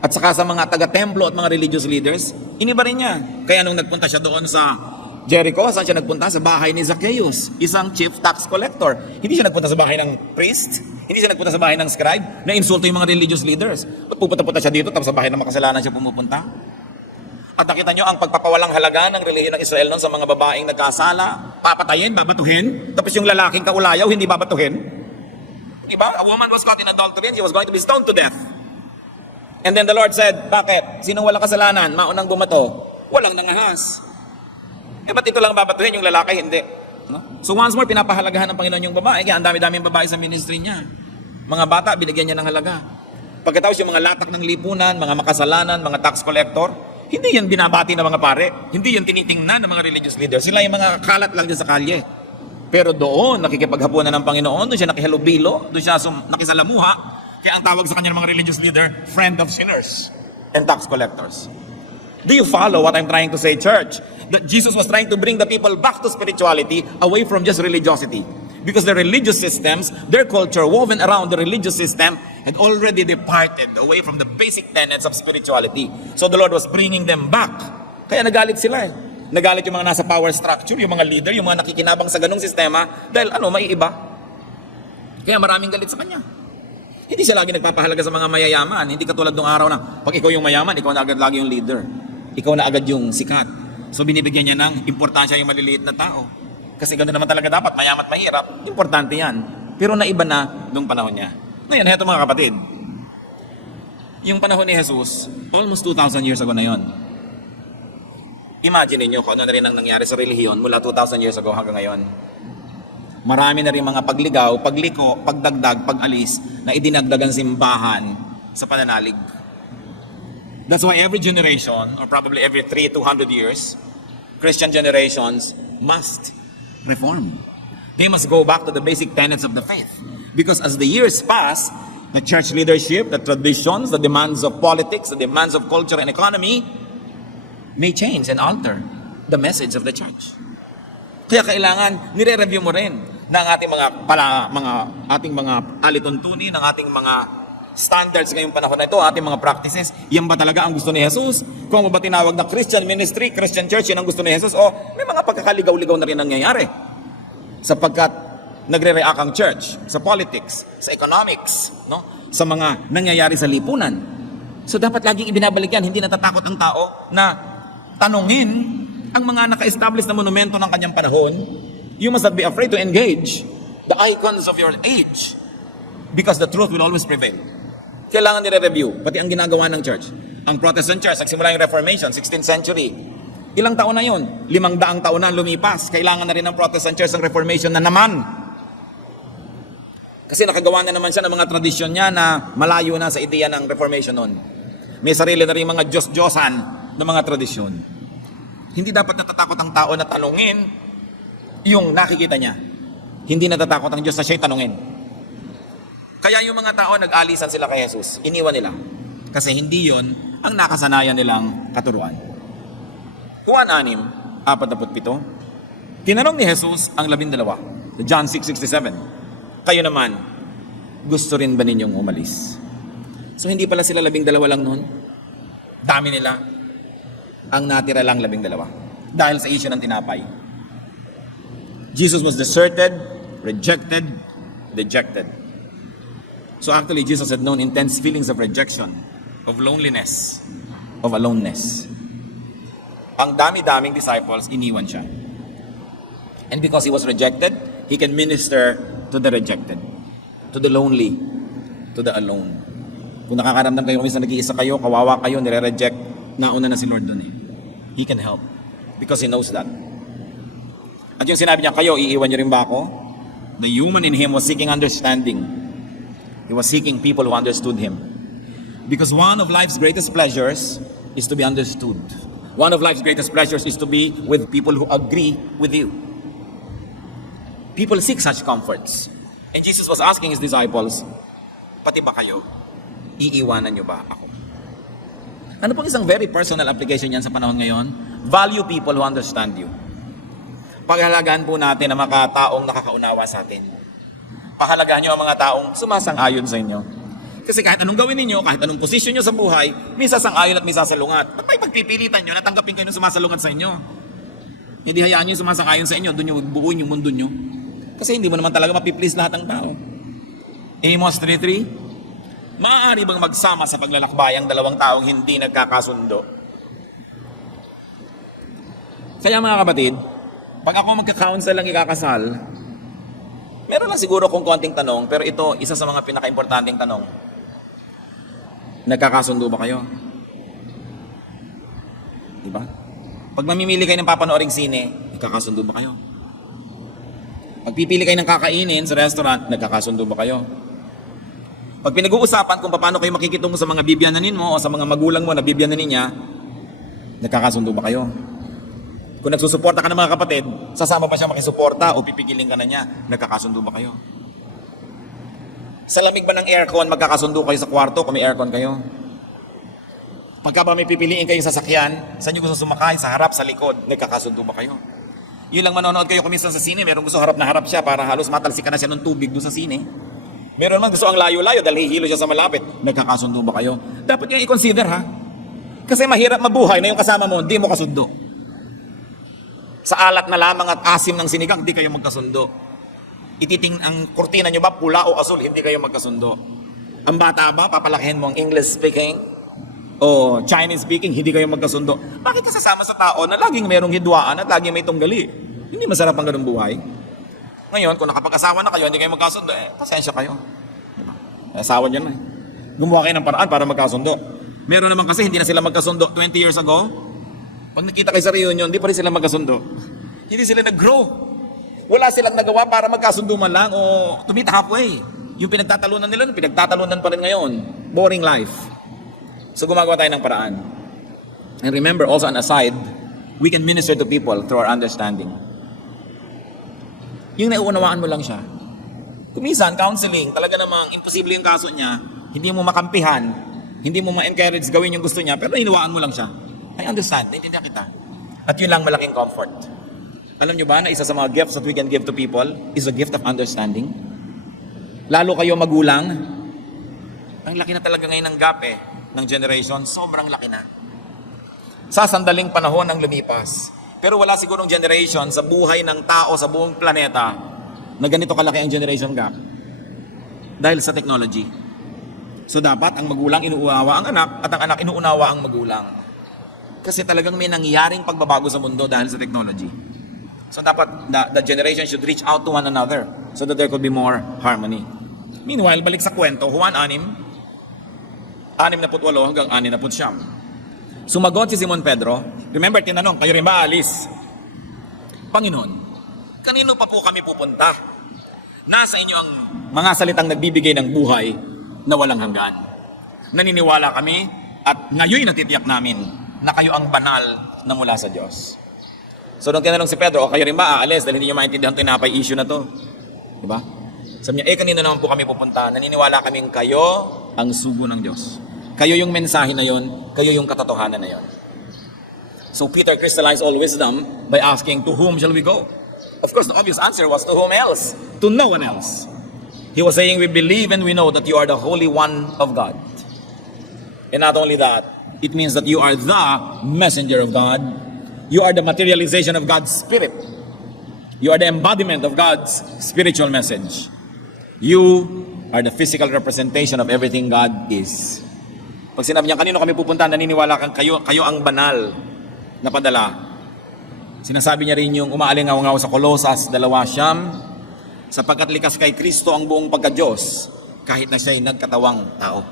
at saka sa mga taga-templo at mga religious leaders, iniba rin niya. Kaya nung nagpunta siya doon sa Jericho, saan siya nagpunta? Sa bahay ni Zacchaeus, isang chief tax collector. Hindi siya nagpunta sa bahay ng priest, hindi siya nagpunta sa bahay ng scribe, na insulto yung mga religious leaders. Ba't pupunta-punta siya dito tapos sa bahay ng makasalanan siya pumupunta? At nakita nyo ang pagpapawalang halaga ng relihiyon ng Israel noon sa mga babaeng nagkasala. Papatayin, babatuhin. Tapos yung lalaking kaulayaw, hindi babatuhin. Diba? A woman was caught in adultery and she was going to be stoned to death. And then the Lord said, bakit? Sinong walang kasalanan? Maunang bumato. Walang nangahas. Ba't ito lang babatuhin, yung lalaki hindi? No? So once more, pinapahalagahan ng Panginoon yung babae. Kaya ang dami-daming babae sa ministry niya. Mga bata, binigyan niya ng halaga. Pagkatapos yung mga latak ng lipunan, mga makasalanan, mga tax collector, hindi yan binabati ng mga pare. Hindi yan tinitingnan ng mga religious leaders. Sila yung mga kalat lang dyan sa kalye. Pero doon, nakikipaghapunan ng Panginoon, doon siya nakihalubilo, doon siya nakisalamuha. Kaya ang tawag sa kanya ng mga religious leader, friend of sinners and tax collectors. Do you follow what I'm trying to say, church? That Jesus was trying to bring the people back to spirituality, away from just religiosity. Because the religious systems, their culture woven around the religious system, had already departed away from the basic tenets of spirituality. So the Lord was bringing them back. Kaya nagalit sila eh. Nagalit yung mga nasa power structure, yung mga leader, yung mga nakikinabang sa ganung sistema, dahil may iba. Kaya maraming galit sa kanya. Hindi siya lagi nagpapahalaga sa mga mayayaman. Hindi katulad nung araw na, pag ikaw yung mayaman, ikaw na agad lagi yung leader. Ikaw na agad yung sikat. So binibigyan niya ng importansya yung maliliit na tao. Kasi ganoon naman talaga dapat, mayaman at mahirap, importante yan. Pero naiba na nung panahon niya. Ngayon, heto mga kapatid. Yung panahon ni Jesus, almost 2,000 years ago na yon. Imagine niyo kung ano na rin ang nangyari sa relihiyon mula 2,000 years ago hanggang ngayon. Marami na rin mga pagligaw, pagliko, pagdagdag, pag-alis na idinagdagan simbahan sa pananalig. That's why every generation, or probably every 200 years, Christian generations must reform. They must go back to the basic tenets of the faith. Because as the years pass, the church leadership, the traditions, the demands of politics, the demands of culture and economy may change and alter the message of the church. Kaya kailangan nire-review mo rin ng ating ating mga alituntunin, ng ating mga standards ngayong panahon na ito, ating mga practices. Yan ba talaga ang gusto ni Jesus? Kung ba tinawag na Christian ministry, Christian church, yan ang gusto ni Jesus? O may mga pagkakaligaw-ligaw na rin nangyayari. Sapagkat nagre-react ang church sa politics, sa economics, no? Sa mga nangyayari sa lipunan. So dapat laging ibinabalik yan. Hindi natatakot ang tao na tanungin ang mga naka-establish na monumento ng kanyang panahon. You must not be afraid to engage the icons of your age because the truth will always prevail. Kailangan nire-review, pati ang ginagawa ng church. Ang Protestant Church, nagsimula yung Reformation, 16th century. Ilang taon na yun? 500 taon na lumipas. Kailangan na rin ng Protestant Church ang Reformation na naman. Kasi nakagawa na naman siya ng mga tradisyon niya na malayo na sa ideya ng Reformation noon. May sarili na rin mga Diyos-Diyosan ng mga tradisyon. Hindi dapat natatakot ang tao na tanungin yung nakikita niya. Hindi natatakot ang Diyos na siya'y tanungin. Kaya yung mga tao nag-alisan sila kay Jesus, iniwan nila. Kasi hindi yon ang nakasanayan nilang katuruan. Juan 6:47. Tinanong ni Jesus ang 12. John 6:67. Kayo naman, gusto rin ba ninyong umalis? So hindi pala sila 12 lang noon. Dami nila. Ang natira lang 12. Dahil sa issue ng tinapay. Jesus was deserted, rejected, dejected. So actually, Jesus had known intense feelings of rejection, of loneliness, of aloneness. Ang dami-daming disciples, iniwan siya. And because he was rejected, he can minister to the rejected, to the lonely, to the alone. Kung nakakaramdam kayo, minsan nag-iisa kayo, kawawa kayo, nire-reject, nauna na si Lord dun eh. He can help because he knows that. At yung sinabi niya, kayo, iiwan niyo rin ba ako? The human in him was seeking understanding. He was seeking people who understood him. Because one of life's greatest pleasures is to be understood. One of life's greatest pleasures is to be with people who agree with you. People seek such comforts. And Jesus was asking his disciples, pati ba kayo? Iiwanan niyo ba ako? Ano pong isang very personal application yan sa panahon ngayon? Value people who understand you. Paghalagaan po natin ang mga taong nakakaunawa sa atin. Pahalagahan nyo ang mga taong sumasang-ayon sa inyo. Kasi kahit anong gawin ninyo, kahit anong posisyon nyo sa buhay, may sasang-ayon at may sasalungat. Ba't may pagpipilitan nyo na tanggapin kayo ng sumasalungat sa inyo? Hindi hayaan nyo yung sumasang-ayon sa inyo, doon nyo buuin yung mundo nyo. Kasi hindi mo naman talaga mapiplease lahat ng tao. Amos 3:3, maaari bang magsama sa paglalakbay ang dalawang taong hindi nagkakasundo? Kaya mga kapatid, pag ako magka-counsel lang ikakasal, meron lang siguro kung konting tanong, pero ito, isa sa mga pinaka-importanting tanong. Nagkakasundo ba kayo? Diba? Pag mamimili kayo ng papanooring sine, nagkakasundo ba kayo? Pag pipili kayo ng kakainin sa restaurant, nagkakasundo ba kayo? Pag pinag-uusapan kung paano kayo makikitungo sa mga bibiyananin mo o sa mga magulang mo na bibiyananin niya, nagkakasundo ba kayo? Kung nagsusuporta ka ng mga kapatid, sasama ba siya makisuporta o pipigilin ka na niya, nagkakasundo ba kayo? Sa lamig ba ng aircon, magkakasundo kayo sa kwarto kung may aircon kayo? Pagka ba may pipiliin kayong sasakyan, saan nyo gusto sumakay? Sa harap, sa likod, nagkakasundo ba kayo? Yun lang manonood kayo kuminsan sa sine, meron gusto harap na harap siya para halos matalsikan na siya ng tubig doon sa sine. Meron man gusto ang layo-layo dahil hihilo siya sa malapit, nagkakasundo ba kayo? Dapat yung i-consider ha. Kasi mahirap mabuhay na yung kasama mo, hindi mo kasundo. Sa alat na lamang at asim ng sinigang, hindi kayo magkasundo. Ititing ang kurtina nyo ba, pula o asul, hindi kayo magkasundo. Ang bata ba, papalakihin mo ang English speaking o Chinese speaking, hindi kayo magkasundo. Bakit ka sasama sa tao na laging merong hidwaan at laging may tunggali? Hindi masarap ang ganung buhay. Ngayon, kung nakapag-asawa na kayo, hindi kayo magkasundo, pasensya kayo. Diba? Asawa niyan na. Gumawa kayo ng paraan para magkasundo. Meron naman kasi hindi na sila magkasundo 20 years ago. Pag nakita kayo sa reunion, hindi pa rin sila magkasundo. Hindi sila nag-grow. Wala silang nagawa para magkasundo man lang o to meet halfway. Yung pinagtatalunan nila, pinagtatalunan pa rin ngayon. Boring life. So gumagawa tayo ng paraan. And remember, also an aside, we can minister to people through our understanding. Yung nauunawaan mo lang siya. Kuminsan, counseling, talaga namang imposible yung kaso niya, hindi mo makampihan, hindi mo ma-encourage gawin yung gusto niya, pero inawaan mo lang siya. I understand, naintindihan kita. At yun lang malaking comfort. Alam nyo ba na isa sa mga gifts that we can give to people is a gift of understanding? Lalo kayo magulang, ang laki na talaga ngayon ng gap ng generation, sobrang laki na. Sa sandaling panahon ang lumipas. Pero wala sigurong generation sa buhay ng tao sa buong planeta na ganito kalaki ang generation gap. Dahil sa technology. So dapat ang magulang inuunawa ang anak at ang anak inuunawa ang magulang. Kasi talagang may nangyaring pagbabago sa mundo dahil sa technology. So dapat the generation should reach out to one another so that there could be more harmony. Meanwhile, balik sa kwento, Juan 6:68 hanggang 69. Sumagot si Simon Pedro. Remember, tinanong, kayo rin ba alis? Panginoon, kanino pa po kami pupunta? Nasa inyo ang mga salitang nagbibigay ng buhay na walang hanggan. Naniniwala kami at ngayon natitiyak namin na kayo ang banal na mula sa Diyos. So nung tinanong si Pedro, kayo rin ba aalis dahil hindi nyo maintindihan tinapay issue na to? Diba? Sabi niya, kanino naman po kami pupunta? Naniniwala kaming kayo ang sugo ng Diyos. Kayo yung mensahe na yon, kayo yung katotohanan na yon. So Peter crystallized all wisdom by asking, to whom shall we go? Of course, the obvious answer was to whom else? To no one else. He was saying, we believe and we know that you are the Holy One of God. And not only that, it means that you are the messenger of God. You are the materialization of God's Spirit. You are the embodiment of God's spiritual message. You are the physical representation of everything God is. Pag sinabi niya, kanino kami pupunta, naniniwala kang kayo ang banal na padala. Sinasabi niya rin yung umaalingaw-ngaw sa Kolosas 2:9, sapagkat likas kay Kristo ang buong pagka-Diyos, kahit na siya'y nagkatawang tao.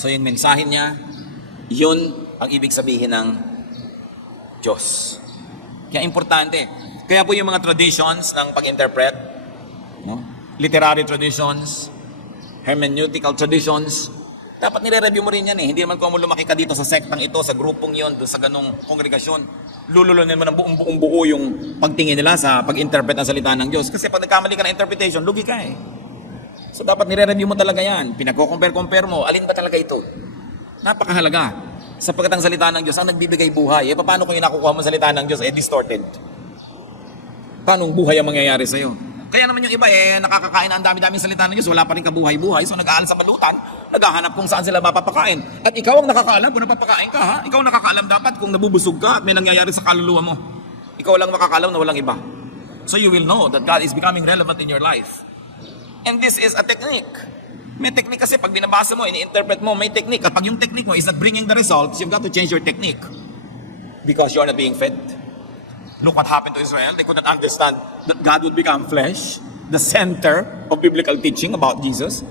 So yung mensahe niya, yun ang ibig sabihin ng Diyos. Kaya importante. Kaya po yung mga traditions ng pag-interpret, no? Literary traditions, hermeneutical traditions, dapat nire-review mo rin yan Hindi naman kung lumaki ka dito sa sektang ito, sa grupong yon, doon sa ganong kongregasyon, lululunin mo ng buong buo yung pagtingin nila sa pag-interpret ng salita ng Diyos. Kasi pag nagkamali ka ng interpretation, lugi ka So dapat nire-review mo talaga yan. Pinagko-compare mo, alin ba talaga ito? Napakahalaga. Sapagkat ang salita ng Diyos ang nagbibigay buhay. Paano kung yung nakukuha mo salita ng Diyos distorted? Paano buhay ang mangyayari sa'yo? Kaya naman yung iba nakakakain na ang dami-daming salita ng Diyos, wala pa rin kabuhay-buhay, so nag-aaral sa balutan, naghahanap kung saan sila mapapakain. At ikaw ang nakakaalam kung napapakain ka, ha? Ikaw ang nakakaalam dapat kung nabubusog ka at may nangyayari sa kaluluwa mo. Ikaw lang makakaalam na walang iba. So you will know that God is becoming relevant in your life. And this is a technique. May technique kasi pag binabasa mo, ini-interpret mo, may technique. At pag yung technique mo is not bringing the results, you've got to change your technique. because you're not being fed. Look what happened to Israel. They could not understand that God would become flesh, the center of biblical teaching about Jesus,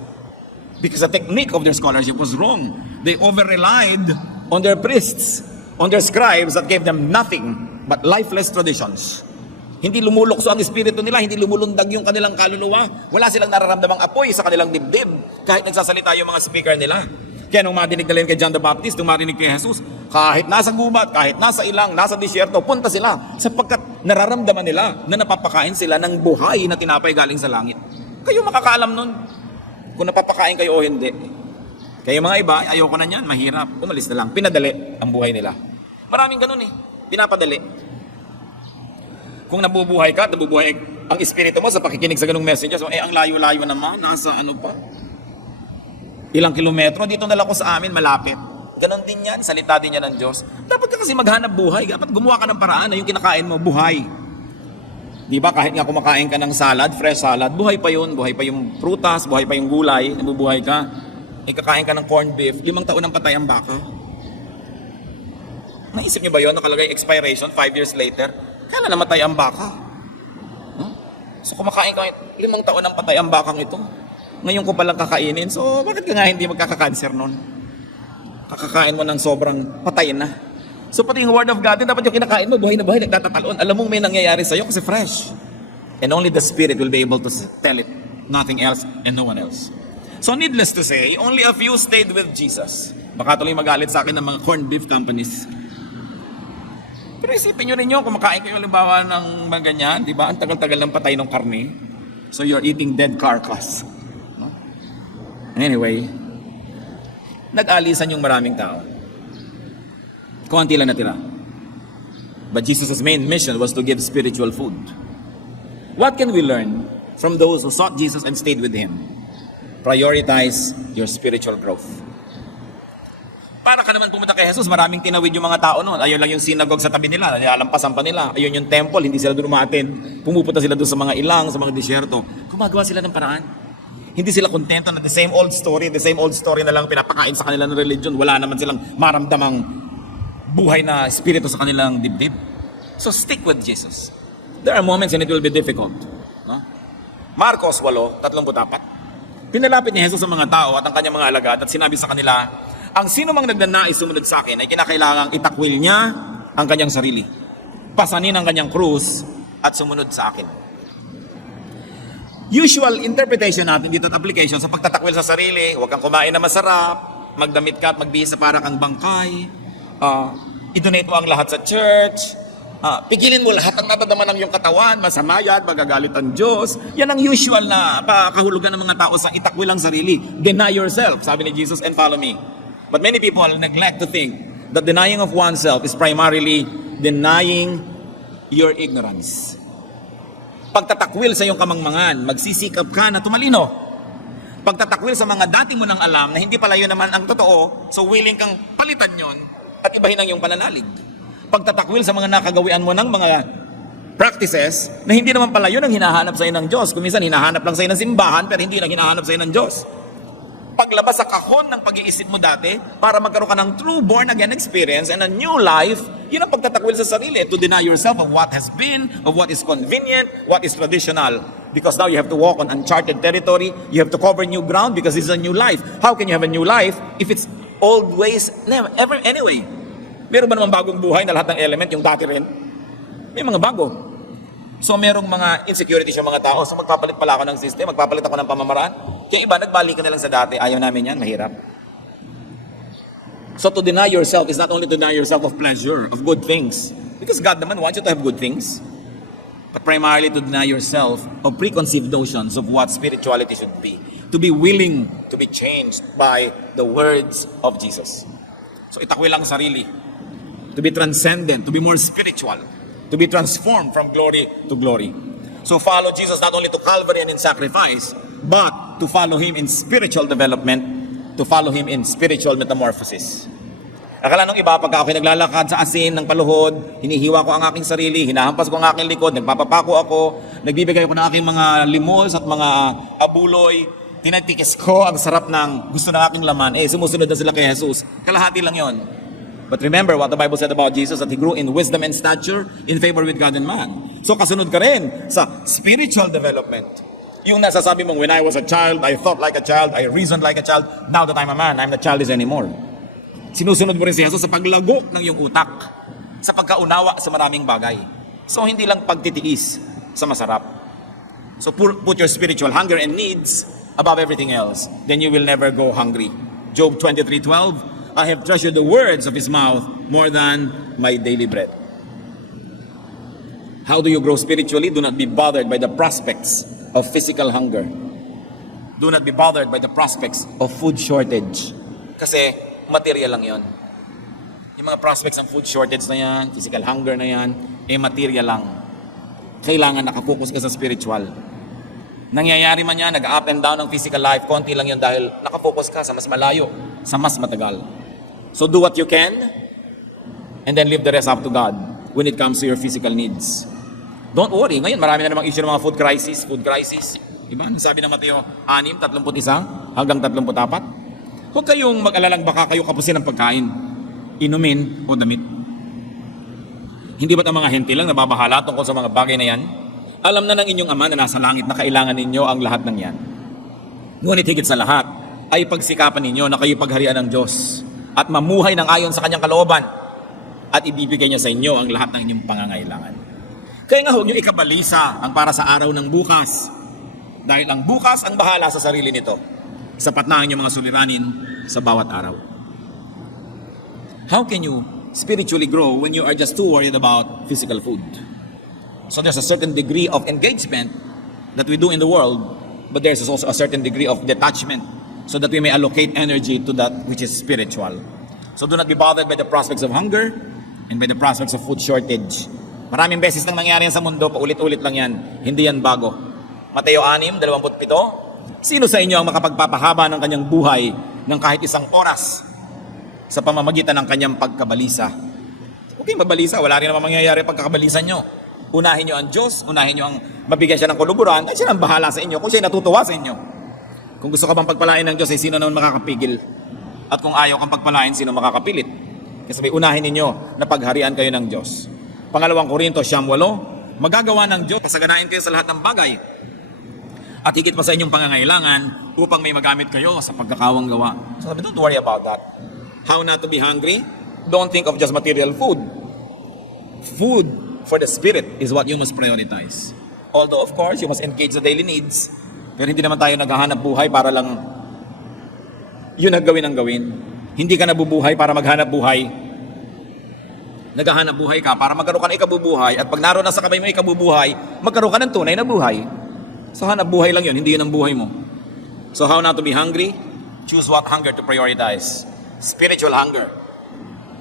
because the technique of their scholarship was wrong. They over-relied on their priests, on their scribes that gave them nothing but lifeless traditions. Hindi lumulukso ang espiritu nila, hindi lumulundag yung kanilang kaluluwa. Wala silang nararamdamang apoy sa kanilang dibdib kahit nagsasalita yung mga speaker nila. Kaya nung madinig nila yun kay John the Baptist, nung marinig kay Jesus, kahit nasa gubat, kahit nasa ilang, nasa disyerto, punta sila sapagkat nararamdaman nila na napapakain sila ng buhay na tinapay galing sa langit. Kayo makakaalam nun kung napapakain kayo o hindi. Kaya mga iba, ayoko na yan, mahirap, umalis na lang, pinadali ang buhay nila. Maraming ganun pinapadali. Kung nabubuhay ka at nabubuhay ang espiritu mo sa pakikinig sa ganung messages, ang layo-layo naman, nasa ano pa? Ilang kilometro, dito na lang ko sa amin, malapit. Ganon din yan, salita din yan ng Diyos. Dapat ka kasi maghanap buhay, dapat gumawa ka ng paraan na yung kinakain mo, buhay. Di ba, kahit nga kumakain ka ng salad, fresh salad, buhay pa yun, buhay pa yung prutas, buhay pa yung gulay, nabubuhay ka. Kakain ka ng corned beef, 5 taon ang patay ang baka. Naisip niyo ba yun, nakalagay expiration 5 years later? Kailan namatay ang baka? So kumakain ka, 5 taon ang patay ang bakang ito. Ngayon ko palang kakainin, so bakit ka nga hindi magkakakanser nun? Kakakain mo ng sobrang patay na. So pati yung word of God, dapat yung kinakain mo, buhay na buhay, nagtatatalon. Alam mong may nangyayari sa'yo kasi fresh. And only the Spirit will be able to tell it. Nothing else and no one else. So needless to say, only a few stayed with Jesus. Baka tuloy magalit sa akin ng mga corned beef companies. Pero isipin nyo rin yun, kumakain kayo halimbawa ng mga ganyan, di ba? Ang tagal-tagal ng patay ng karne. So you're eating dead carcass. No? Anyway, nag-alisan yung maraming tao. Konti lang natira. But Jesus' main mission was to give spiritual food. What can we learn from those who sought Jesus and stayed with Him? Prioritize your spiritual growth. Para ka naman pumunta kay Jesus, maraming tinawid yung mga tao noon. Ayun lang yung synagogue sa tabi nila, nilalampasan pa nila. Ayun yung temple, hindi sila doon umatin. Pumupunta sila doon sa mga ilang, sa mga disyerto. Gumagawa sila ng paraan. Hindi sila kontento na the same old story na lang pinapakain sa kanila ng religion. Wala naman silang maramdamang buhay na espiritu sa kanilang dibdib. So stick with Jesus. There are moments and it will be difficult. No? Marcos 8:34. Pinalapit ni Jesus sa mga tao at ang kanyang mga alagad at sinabi sa kanila, ang sino mang nagnanais sumunod sa akin ay kinakailangang itakwil niya ang kanyang sarili. Pasanin ang kanyang krus at sumunod sa akin. Usual interpretation natin dito at application sa pagtatakwil sa sarili, huwag kang kumain na masarap, magdamit ka at magbihis sa para kang bangkay, i-donate mo ang lahat sa church, pigilin mo lahat ang nadadama ng iyong katawan, masama yan, magagalit ang Diyos. Yan ang usual na kahulugan ng mga tao sa itakwil ang sarili. Deny yourself, sabi ni Jesus, and follow me. But many people neglect to think that denying of oneself is primarily denying your ignorance. Pagtatakwil sa iyong kamangmangan, magsisikap ka na tumalino. Pagtatakwil sa mga dati mo nang alam na hindi pala yun naman ang totoo, so willing kang palitan yon at ibahin ang iyong pananalig. Pagtatakwil sa mga nakagawian mo ng mga practices na hindi naman pala yun ang hinahanap sa iyo ng Diyos. Kung minsan hinahanap lang sa iyo ng simbahan pero hindi lang hinahanap sa iyo ng Diyos. Paglabas sa kahon ng pag-iisip mo dati para magkaroon ka ng true born-again experience and a new life, yun ang pagtatakwil sa sarili. To deny yourself of what has been, of what is convenient, what is traditional. Because now you have to walk on uncharted territory. You have to cover new ground because this is a new life. How can you have a new life if it's old ways? Anyway, meron ba naman bagong buhay na lahat ng element, yung dati rin? May mga bago. So merong mga insecurities yung mga tao. So magpapalit pala ako ng system, magpapalit ako ng pamamaraan. Kaya iba, nagbalik ka na lang sa dati. Ayaw namin yan, mahirap. So to deny yourself is not only to deny yourself of pleasure, of good things. Because God naman wants you to have good things. But primarily to deny yourself of preconceived notions of what spirituality should be. To be willing to be changed by the words of Jesus. So itakwil lang sarili. To be transcendent, to be more spiritual. To be transformed from glory to glory. So follow Jesus not only to Calvary and in sacrifice, but to follow Him in spiritual development, to follow Him in spiritual metamorphosis. Akala nung iba, pagka ako'y naglalakad sa asin ng paluhod, hinihiwa ko ang aking sarili, hinahampas ko ang aking likod, nagpapapako ako, nagbibigay ko ng aking mga limos at mga abuloy, tinatikis ko ang sarap ng gusto ng aking laman, sumusunod na sila kay Jesus. Kalahati lang yon. But remember what the Bible said about Jesus, that He grew in wisdom and stature, in favor with God and man. So kasunod ka rin sa spiritual development. Yung nasasabi mong, when I was a child, I thought like a child, I reasoned like a child. Now that I'm a man, I'm not childish anymore. Sinusunod mo rin si Jesus sa paglago ng iyong utak, sa pagkaunawa sa maraming bagay. So hindi lang pagtitiis sa masarap. So put your spiritual hunger and needs above everything else. Then you will never go hungry. Job 23:12, I have treasured the words of His mouth more than my daily bread. How do you grow spiritually? Do not be bothered by the prospects of physical hunger. Do not be bothered by the prospects of food shortage. Kasi material lang yon. Yung mga prospects ng food shortage na yan, physical hunger na yan, material lang. Kailangan nakafocus ka sa spiritual. Nangyayari man yan, nag-up and down ng physical life, konti lang yun dahil nakafocus ka sa mas malayo, sa mas matagal. So do what you can, and then leave the rest up to God when it comes to your physical needs. Don't worry, ngayon marami na namang issue ng mga food crisis. Diba? Sabi ng Mateo 6:31 hanggang 34. Huwag kayong mag-alalang baka kayo kapusin ng pagkain, inumin o damit. Hindi ba't ang mga hentil lang nababahala tungkol sa mga bagay na yan? Alam na ng inyong Ama na nasa langit na kailangan ninyo ang lahat ng yan. Ngunit higit sa lahat, ay pagsikapan ninyo na kayo pagharian ng Diyos at mamuhay ng ayon sa kanyang kalooban at ibibigay niya sa inyo ang lahat ng inyong pangangailangan. Kaya nga huwag niyo ikabalisa ang para sa araw ng bukas, dahil ang bukas ang bahala sa sarili nito. Sapat na ang inyong mga suliranin sa bawat araw. How can you spiritually grow when you are just too worried about physical food? So there's a certain degree of engagement that we do in the world, but there's also a certain degree of detachment so that we may allocate energy to that which is spiritual. So do not be bothered by the prospects of hunger and by the prospects of food shortage. Maraming beses nang nangyari yan sa mundo, paulit-ulit lang yan. Hindi yan bago. Mateo 6:27, sino sa inyo ang makapagpapahaba ng kanyang buhay ng kahit isang oras sa pamamagitan ng kanyang pagkabalisa? Okay, mabalisa. Wala rin naman mangyayari pagkakabalisan nyo. Unahin nyo ang Diyos, unahin nyo ang mabigyan siya ng kuluburan, at siya ang bahala sa inyo kung siya natutuwa sa inyo. Kung gusto ka bang pagpalain ng Diyos, sino naman makakapigil? At kung ayaw kang pagpalain, sino makakapilit? Kasi may unahin ninyo na pagharian kayo ng Diyos. Pangalawang Korinto 9:8, magagawa ng Diyos, pasaganain kayo sa lahat ng bagay. At higit pa sa inyong pangangailangan upang may magamit kayo sa pagkakawang gawa. So sabi, don't worry about that. How not to be hungry? Don't think of just material food. Food for the spirit is what you must prioritize. Although, of course, you must engage the daily needs. Pero hindi naman tayo naghahanap buhay para lang yun ang gawin ang gawin. Hindi ka nabubuhay para maghanap buhay. Naghahanap buhay ka para magkaroon ka ng ikabubuhay, at pag naroon na sa kamay mo ikabubuhay, magkaroon ka ng tunay na buhay. So hanap buhay lang yun, hindi yun ang buhay mo. So how not to be hungry? Choose what hunger to prioritize. Spiritual hunger.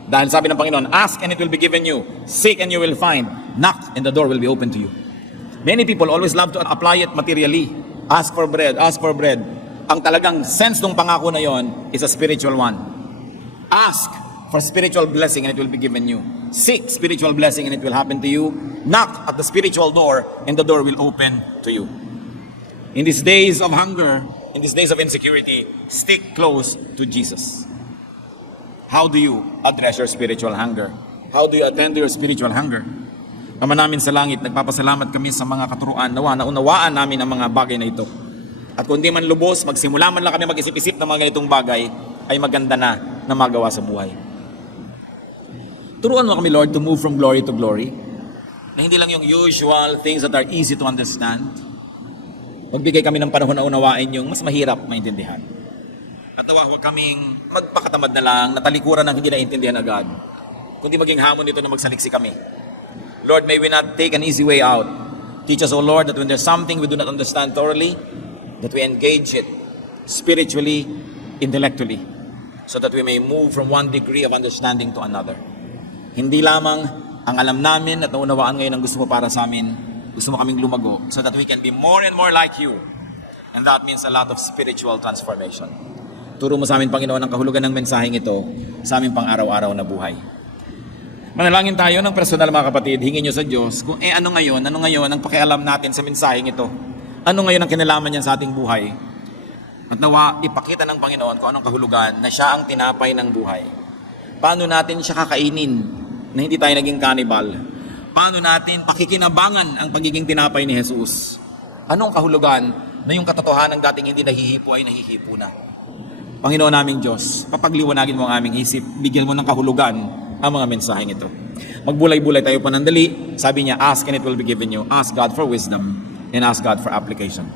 Dahil sabi ng Panginoon, ask and it will be given you. Seek and you will find. Knock and the door will be open to you. Many people always love to apply it materially. Ask for bread, ask for bread. Ang talagang sense ng pangako na yon is a spiritual one. Ask for spiritual blessing and it will be given you. Seek spiritual blessing and it will happen to you. Knock at the spiritual door and the door will open to you. In these days of hunger, in these days of insecurity, stick close to Jesus. How do you address your spiritual hunger? How do you attend to your spiritual hunger? Ama namin sa langit, nagpapasalamat kami sa mga katuruan. Nawa, naunawaan namin ang mga bagay na ito. At kung di man lubos, magsimula man lang kami mag-isip-isip ng mga ganitong bagay, ay maganda na magawa sa buhay. Turuan mo kami, Lord, to move from glory to glory. Na hindi lang yung usual things that are easy to understand. Magbigay kami ng panahon na unawain yung mas mahirap maintindihan. At nawa, huwag kaming magpakatamad na lang, natalikuran ng hindi naintindihan agad. Kundi maging hamon nito na magsaliksi kami. Lord, may we not take an easy way out. Teach us, O Lord, that when there's something we do not understand thoroughly, that we engage it spiritually, intellectually, so that we may move from one degree of understanding to another. Hindi lamang ang alam namin at naunawaan ngayon ang gusto mo para sa amin, gusto mo kaming lumago, so that we can be more and more like you. And that means a lot of spiritual transformation. Turo mo sa amin, Panginoon, ang kahulugan ng mensaheng ito sa aming pang-araw-araw na buhay. Manalangin tayo ng personal, mga kapatid. Hingin nyo sa Diyos kung ano ngayon ang pakialam natin sa mensaheng ito. Ano ngayon ang kinalaman niyan sa ating buhay. At nawa, ipakita ng Panginoon kung anong kahulugan na siya ang tinapay ng buhay. Paano natin siya kakainin na hindi tayo naging cannibal? Paano natin pakikinabangan ang pagiging tinapay ni Jesus? Anong kahulugan na yung katotohanan ng dating hindi nahihipo ay nahihipo na? Panginoon naming Diyos, papagliwanagin mo ang aming isip, bigyan mo ng kahulugan ang mga mensaheng ito. Magbulay-bulay tayo panandali. Sabi niya, ask and it will be given you. Ask God for wisdom and ask God for application.